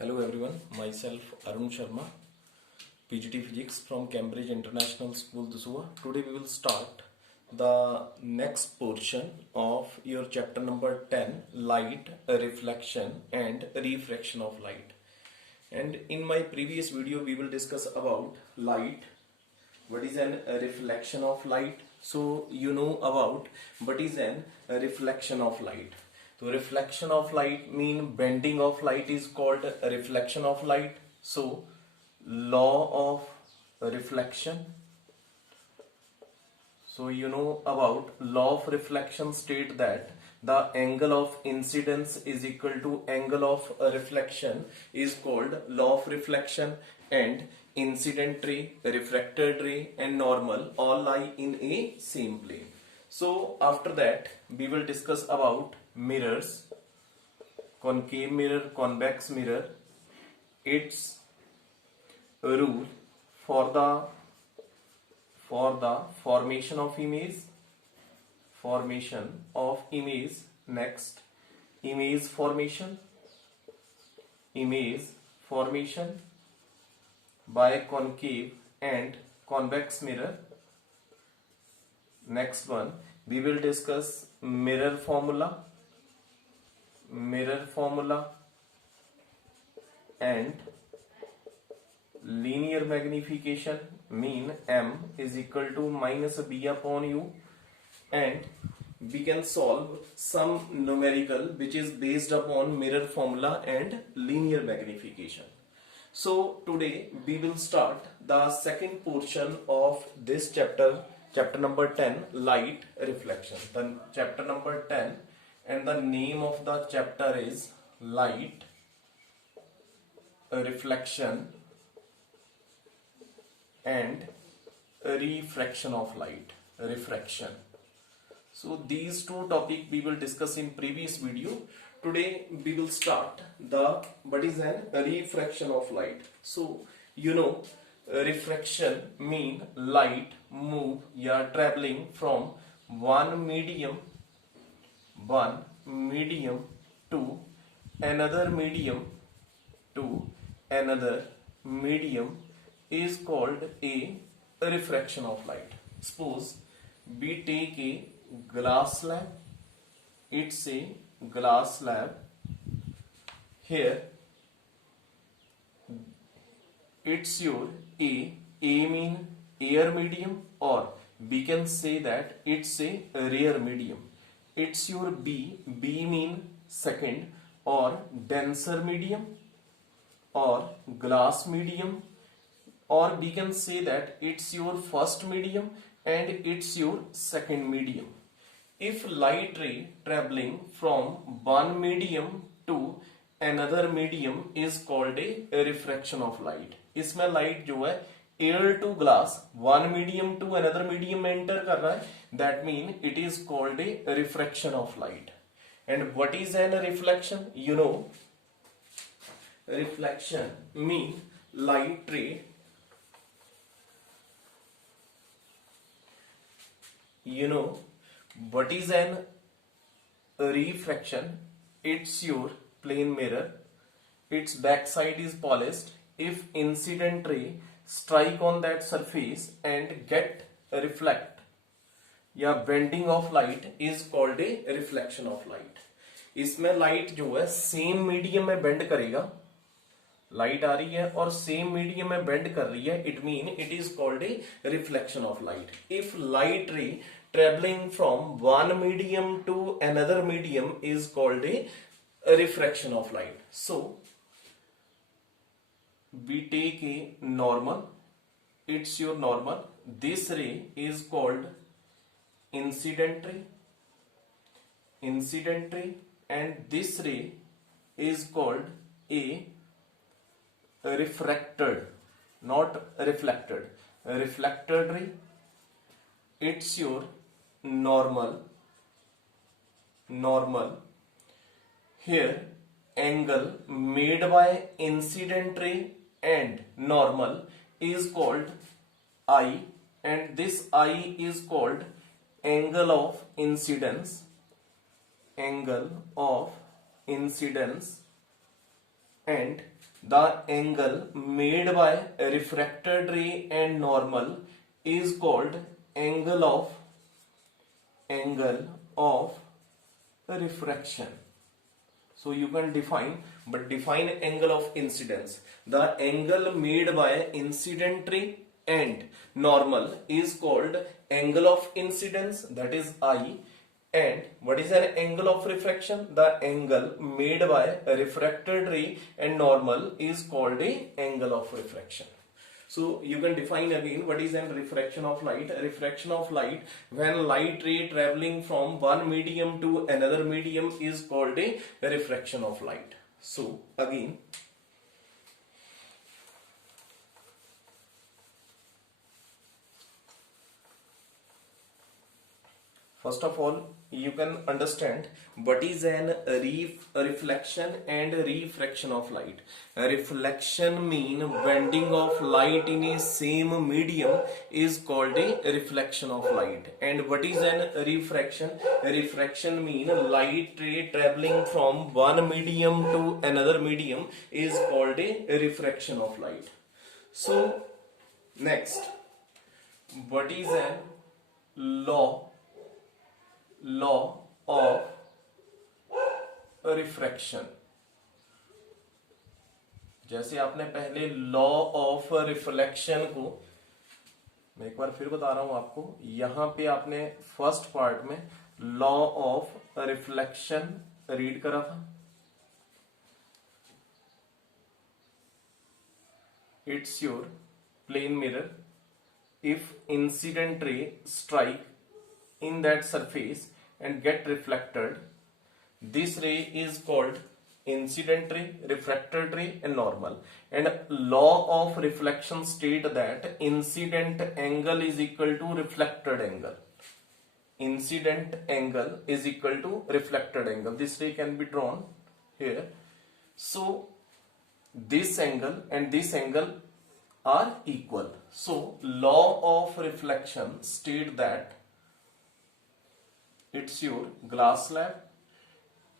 Hello everyone, myself Arun Sharma, PGT Physics from Cambridge International School, Dusua. Today we will start the next portion of your chapter number 10, light, reflection and refraction of light. And in my previous video we will discuss about light, what is an reflection of light. So you know about what is an reflection of light. So reflection of light mean bending of light is called a reflection of light. So law of reflection. So you know about law of reflection state that the angle of incidence is equal to angle of reflection is called law of reflection, and incident ray, refracted ray and normal all lie in a same plane. So after that we will discuss about mirrors, concave mirror, convex mirror, its rule for the formation of image, next image formation by concave and convex mirror. Next one we will discuss mirror formula and linear magnification, mean m is equal to minus b upon u, and we can solve some numerical which is based upon mirror formula and linear magnification. So today we will start the second portion of this chapter number 10, light, reflection. Then chapter number 10, and the name of the chapter is light, reflection and refraction of light, refraction. So these two topics we will discuss in previous video. Today we will start the what is an refraction of light. So you know refraction mean light move या traveling from one medium to another medium is called a refraction of light. Suppose we take a glass slab, it's a glass slab. Here it's your A mean air medium, or we can say that it's a rare medium. It's your B mean second or denser medium or glass medium, or we can say that it's your first medium and it's your second medium. If light ray traveling from one medium to another medium is called a refraction of light. इसमें light जो है air to glass one medium to another medium में enter कर रहा है, that mean it is called a refraction of light. And what is an reflection? You know, reflection mean light ray, you know what is an refraction? It's your plane mirror, its backside is polished. If incident ray strike on that surface and get reflect, या bending of light is called a reflection of light. इसमें light जो है same medium में bend करेगा, light आ रही है और same medium में बेंड कर रही है, it mean it is called a reflection of light. If light ray travelling from one medium to another medium is called a refraction of light. So we take a normal, it's your normal, this ray is called incident ray and this ray is called a refracted, not reflected, reflected ray. It's your normal. Here angle made by incident ray and normal is called I, and this I is called angle of incidence, and the angle made by refracted ray and normal is called angle of refraction. So you can define angle of incidence. The angle made by incident ray and normal is called angle of incidence, that is I. And what is an angle of refraction? The angle made by a refracted ray and normal is called a angle of refraction. So you can define again what is an refraction of light. A refraction of light, when light ray traveling from one medium to another medium, is called a refraction of light. So again, first of all, you can understand what is an reflection and refraction of light. A reflection mean bending of light in a same medium is called a reflection of light. And what is an refraction? A refraction mean light ray traveling from one medium to another medium is called a refraction of light. So next, what is an law of refraction? जैसे आपने पहले law of reflection को, मैं एक बार फिर बता रहा हूं आपको, यहां पे आपने फर्स्ट पार्ट में लॉ ऑफ रिफ्लेक्शन रीड करा था. It's your plane mirror. If incident ray strike in that surface and get reflected, this ray is called incident ray, refracted ray and normal. And law of reflection state that incident angle is equal to reflected angle. Incident angle is equal to reflected angle. This ray can be drawn here. So this angle and this angle are equal. So law of reflection state that it's your glass slab,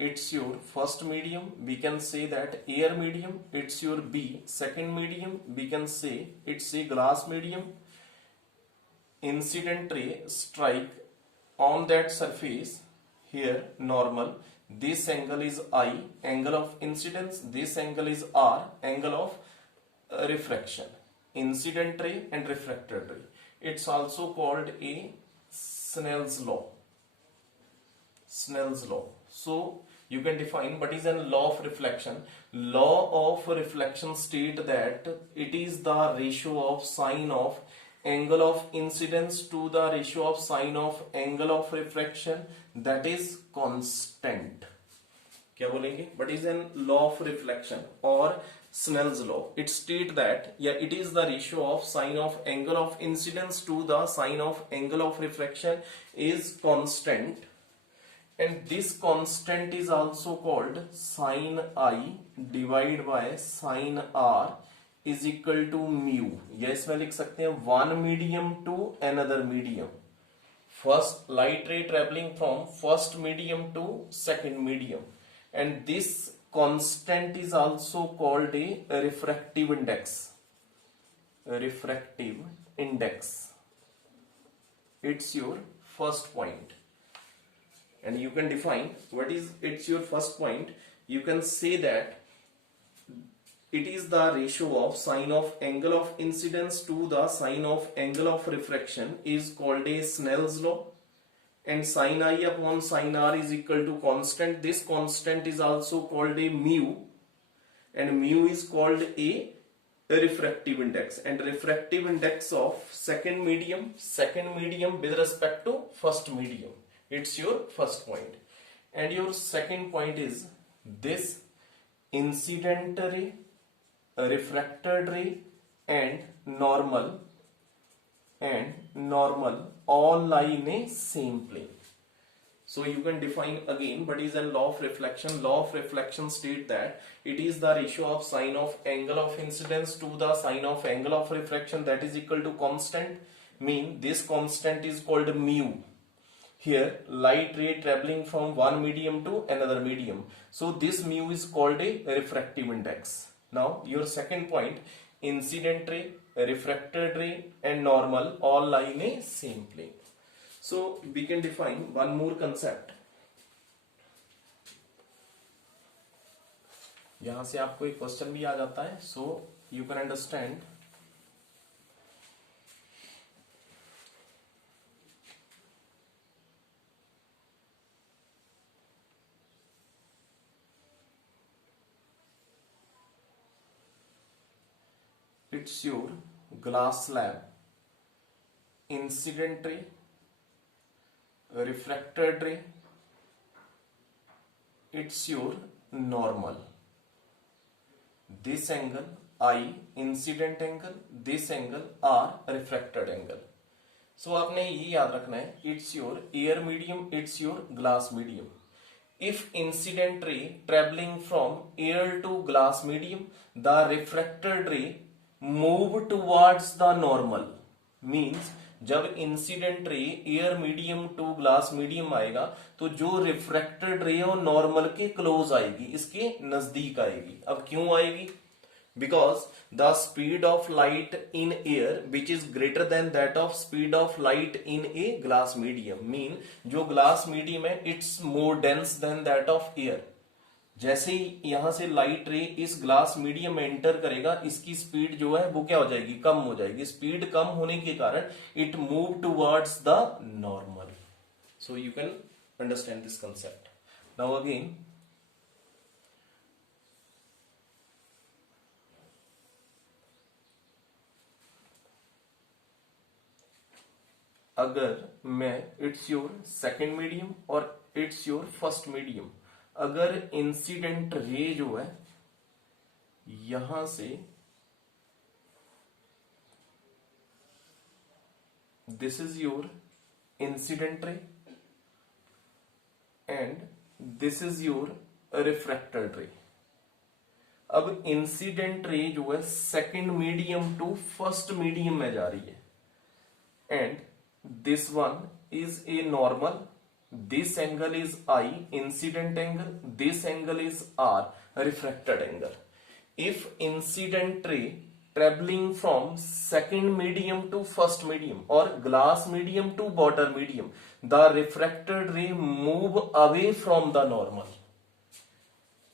it's your first medium, we can say that air medium. It's your B, second medium, we can say it's a glass medium. Incident ray strike on that surface, here normal. This angle is I, angle of incidence. This angle is R, angle of refraction. Incident ray and refracted ray. It's also called a Snell's law. Snell's law. So you can define what is a law of reflection. Law of reflection state that it is the ratio of sine of angle of incidence to the ratio of sine of angle of refraction, that is constant. क्या बोलेंगे? What is a law of reflection or Snell's law? It state that it is the ratio of sine of angle of incidence to the sine of angle of refraction is constant. And this constant is also called sine I divided by sine R is equal to mu. या इसमें लिख सकते हैं one medium to another medium. First light ray traveling from first medium to second medium. And this constant is also called a refractive index. Refractive index. It's your first point. And you can define what is it's your first point. You can say that it is the ratio of sine of angle of incidence to the sine of angle of refraction is called a Snell's law. And sine I upon sine R is equal to constant. This constant is also called a mu, and mu is called a refractive index. And refractive index of second medium with respect to first medium. It's your first point. And your second point is this incident ray, refracted ray and normal all lie in a same plane. So you can define again what is a law of reflection. Law of reflection state that it is the ratio of sine of angle of incidence to the sine of angle of refraction, that is equal to constant. Mean this constant is called mu. here light ray traveling from one medium to another medium. So this mu is called a refractive index. Now your second point, incident ray, refracted ray and normal all lie in a same plane. So we can define one more concept. यहां से आपको एक question भी आ जाता है, सो you can understand. It's your glass slab, incident ray, refracted ray, it's your normal. This angle I incident angle, this angle R refracted angle. So आपने ये याद रखना है, it's your air medium, it's your glass medium. If incident ray traveling from air to glass medium, the refracted ray move towards the normal. Means जब incident ray air medium to glass medium आएगा तो जो refracted रे है normal के close आएगी, इसके नजदीक आएगी. अब क्यों आएगी? Because the speed of light in air which is greater than that of speed of light in a glass medium. Mean जो ग्लास मीडियम है it's more dense then that of air. जैसे ही यहां से लाइट रे इस glass medium में enter करेगा, इसकी स्पीड जो है वो क्या हो जाएगी? कम हो जाएगी. स्पीड कम होने के कारण it move towards the normal. So you can understand this concept. Now again, अगर मैं इट्स योर सेकेंड मीडियम और इट्स योर फर्स्ट मीडियम, अगर इंसिडेंट रे जो है यहां से this is your incident ray and this is your refracted ray. अब incident ray जो है second medium to first medium में जा रही है and this one is a normal. This angle is I, incident angle. This angle is R, refracted angle. If incident ray traveling from second medium to first medium or glass medium to water medium, the refracted ray move away from the normal.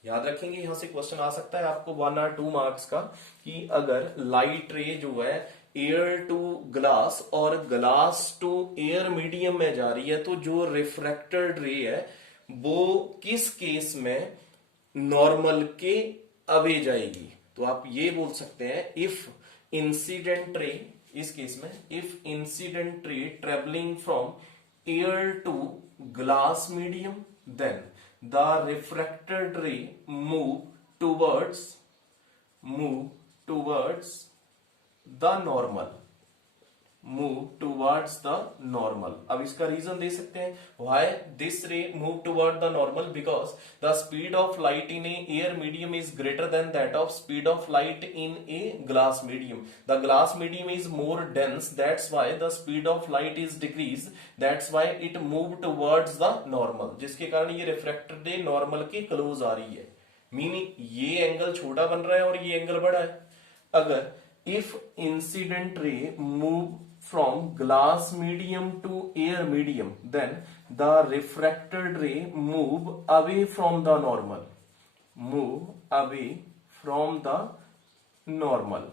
याद रखेंगे, यहां से question आ सकता है आपको 1 और 2 marks का कि अगर लाइट रे जो है एयर टू ग्लास और ग्लास टू एयर मीडियम में जा रही है तो जो रिफ्रैक्टेड रे है वो किस केस में नॉर्मल के अवे जाएगी. तो आप ये बोल सकते हैं इफ इंसिडेंट रे, इस केस में if incident ray travelling from air to glass medium then the refracted ray move towards the normal. Move towards the normal. अब इसका रीजन दे सकते हैं why this ray move toward the normal. Because the speed of light in a air medium is greater than that of speed of light in a glass medium. The glass medium is more dense, that's why the speed of light is decrease, that's why it move towards the normal. जिसके कारण ये refracted रे normal के close आ रही है. Meaning ये angle छोटा बन रहा है और ये एंगल बड़ा है. अगर if incident ray move from glass medium to air medium, then the refracted ray move away from the normal. Move away from the normal.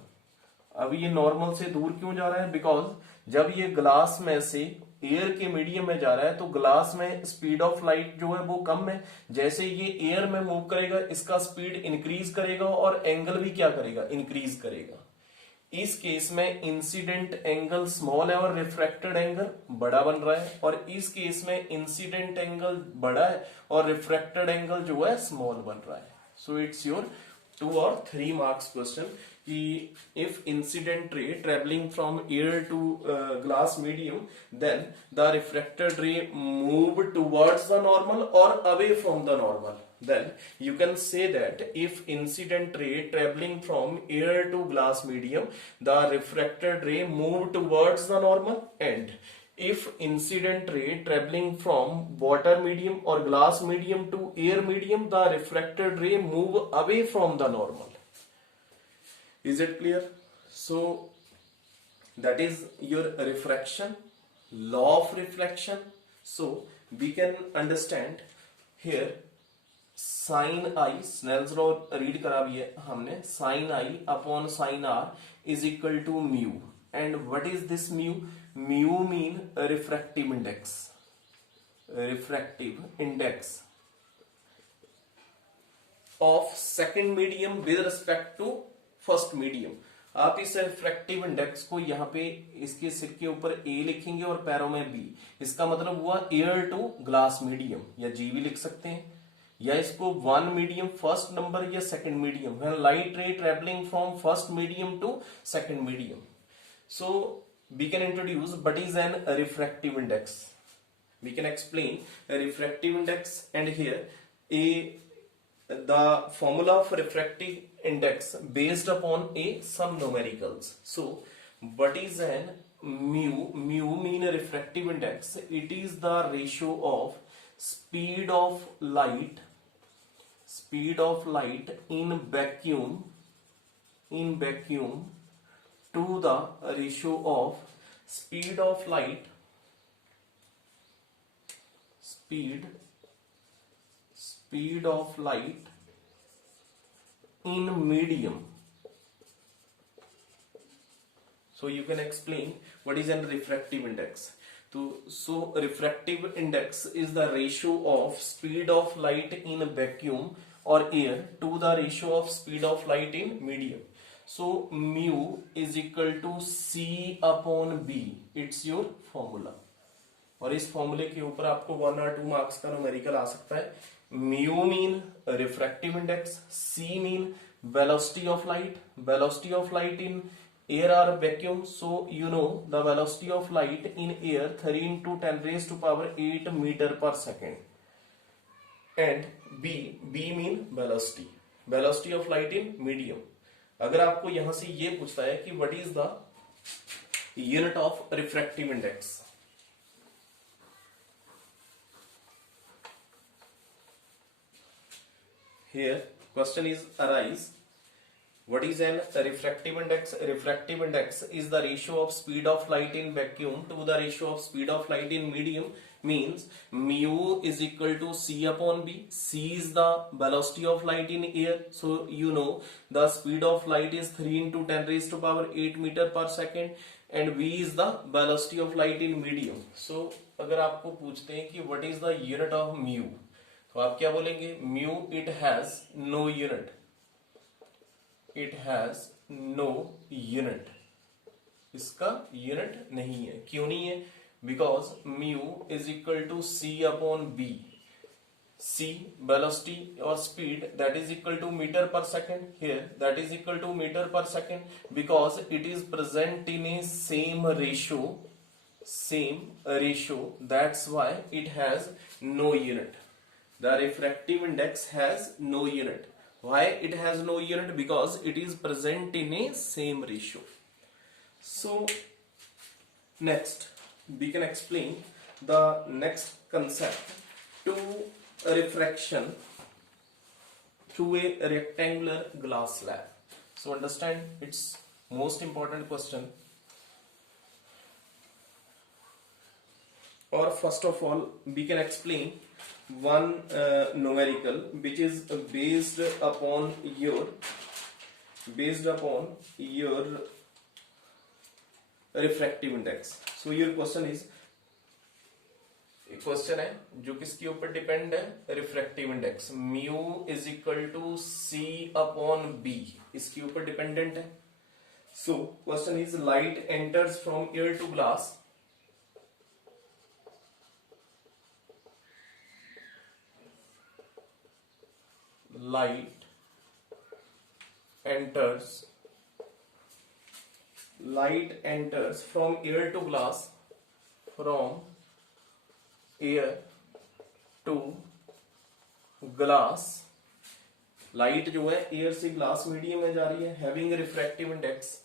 अब ये नॉर्मल से दूर क्यों जा रहा है? बिकॉज जब ये ग्लास में से एयर के मीडियम में जा रहा है तो ग्लास में स्पीड ऑफ लाइट जो है वो कम है. जैसे ये एयर में मूव करेगा इसका स्पीड इंक्रीज करेगा और एंगल भी क्या करेगा? इंक्रीज करेगा. इस केस में इंसिडेंट एंगल स्मॉल है और रिफ्रैक्टेड एंगल बड़ा बन रहा है, और इस केस में इंसिडेंट एंगल बड़ा है और रिफ्रैक्टेड एंगल जो है स्मॉल बन रहा है. सो इट्स योर 2 और 3 मार्क्स क्वेश्चन कि if incident ray travelling from air to glass medium then the refracted ray move towards the normal और away from the normal. Then you can say that if incident ray traveling from air to glass medium, the refracted ray move towards the normal, and if incident ray traveling from water medium or glass medium to air medium, the refracted ray move away from the normal. Is it clear? So that is your refraction, law of reflection. So we can understand here sine i, Snell's law read करा भी है हमने, sine i upon sine r is equal to mu. And what is this mu? Mu mean refractive index, refractive index of second medium with respect to first medium. आप इस refractive index को यहाँ पे इसके सिर के ऊपर ए लिखेंगे और पैरों में बी. इसका मतलब हुआ एयर टू ग्लास मीडियम, या जी भी लिख सकते हैं, या इसको वन मीडियम फर्स्ट नंबर या second medium, when light ray travelling from first medium to second medium. So we can introduce what is an refractive index. We can explain refractive index. And here the formula of refractive index based upon some numericals. So what is an mu? Mu mean a refractive index. It is the ratio of speed of light in vacuum to the ratio of speed of light in medium. So you can explain what is a refractive index. So refractive index is the ratio of speed of light in vacuum or air to the ratio of speed of light in medium. So mu is equal to C upon B. It's your formula. और इस फॉर्मूले के ऊपर आपको 1 और 2 marks का numerical आ सकता है. Mu mean refractive index, c mean velocity of light in air or vacuum. So you know the velocity of light in air 3 into 10 raised to power 8 meter per second. And B mean velocity of light in medium. अगर आपको यहां से ये पूछता है कि what is the unit of refractive index, here question is arise, what is an refractive index? Refractive index is the ratio of speed of light in vacuum to the ratio of speed of light in medium. Means mu is equal to C upon B. C is the velocity of light in air. So you know the speed of light is 3 into 10 raised to power 8 meter per second, and V is the velocity of light in medium. So अगर आपको पूछते हैं कि what is the unit of mu, तो आप क्या बोलेंगे? Mu it has no unit. It has no unit. इसका यूनिट नहीं है. क्यों नहीं है? Because mu is equal to C upon B. C velocity or speed, that is equal to meter per second. Here that is equal to meter per second because it is present in a same ratio. That's why it has no unit. The refractive index has no unit. Why it has no unit? Because it is present in a same ratio. So next we can explain the next concept, to refraction through a rectangular glass slab. So understand, it's most important question. Or first of all we can explain one numerical which is based upon your refractive index. So your question is, एक question है जो किसके ऊपर depend है? Refractive index. Mu is equal to c upon v, इसके ऊपर dependent है. So question is, light enters from air to glass. Light enters from air to glass, light जो है एयर से ग्लास मीडियम में जा रही है, having refractive index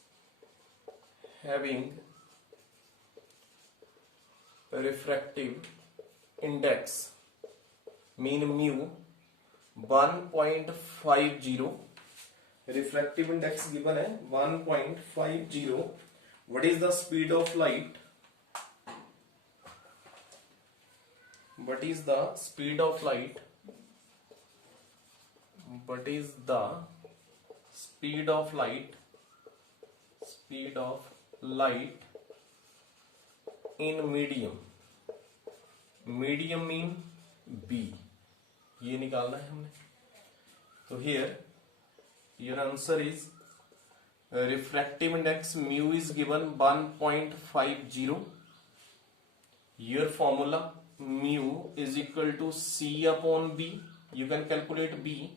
refractive index mean mu 1.50. refractive index given है 1.50. what is the speed of light? what is the speed of light? what is the speed of light? speed of light in medium. medium mean b. ये निकालना है हमने. तो here your answer is refractive index mu is given 1.50. your formula mu is equal to c upon b. you can calculate b.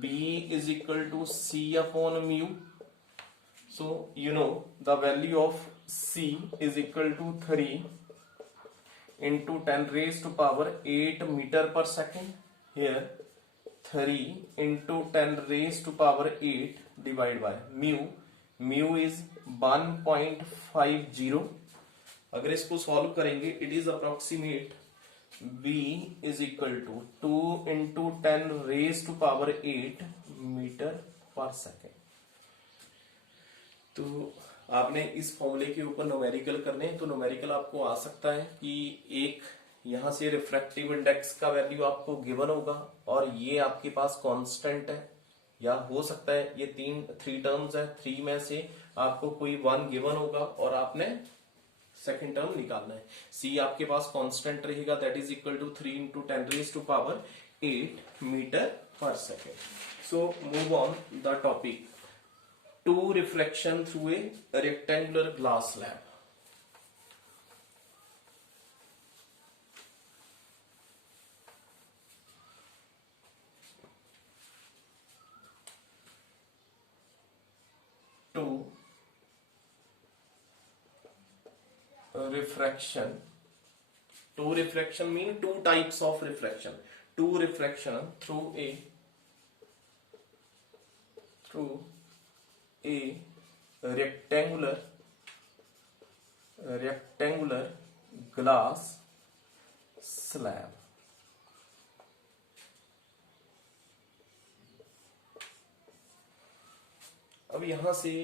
b is equal to c upon mu. so you know the value of c is equal to 3 into 10 raised to power 8 meter per second. here 3 into 10 raised to power 8 divided by mu is 1.50. अगर इसको solve करेंगे it is approximate v is equal to 2 into 10 raised to power 8 metre पर second. तो आपने इस फॉर्मूले के ऊपर न्यूमेरिकल करने हैं. तो न्यूमेरिकल आपको आ सकता है कि एक यहां से रिफ्रैक्टिव इंडेक्स का वैल्यू आपको गिवन होगा और ये आपके पास कांस्टेंट है, या हो सकता है ये थ्री टर्म्स है, थ्री में से आपको कोई वन गिवन होगा और आपने सेकंड टर्म निकालना है. सी आपके पास कांस्टेंट रहेगा that is equal to 3 into 10 raised to power 8 metre पर second. So move on the topic. Two reflection through a rectangular glass slab. two refraction mean two types of refraction. two refraction through a rectangular glass slab. अब यहां से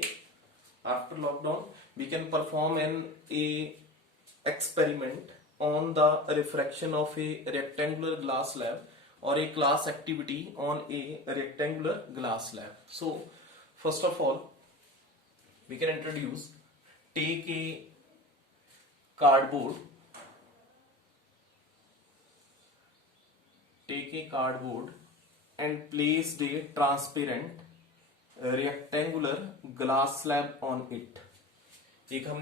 after lockdown we can perform an experiment on the refraction of a rectangular glass slab or a class activity on a rectangular glass slab. So first of all we can introduce, take a cardboard and place a transparent rectangular glass slab on it. एक हम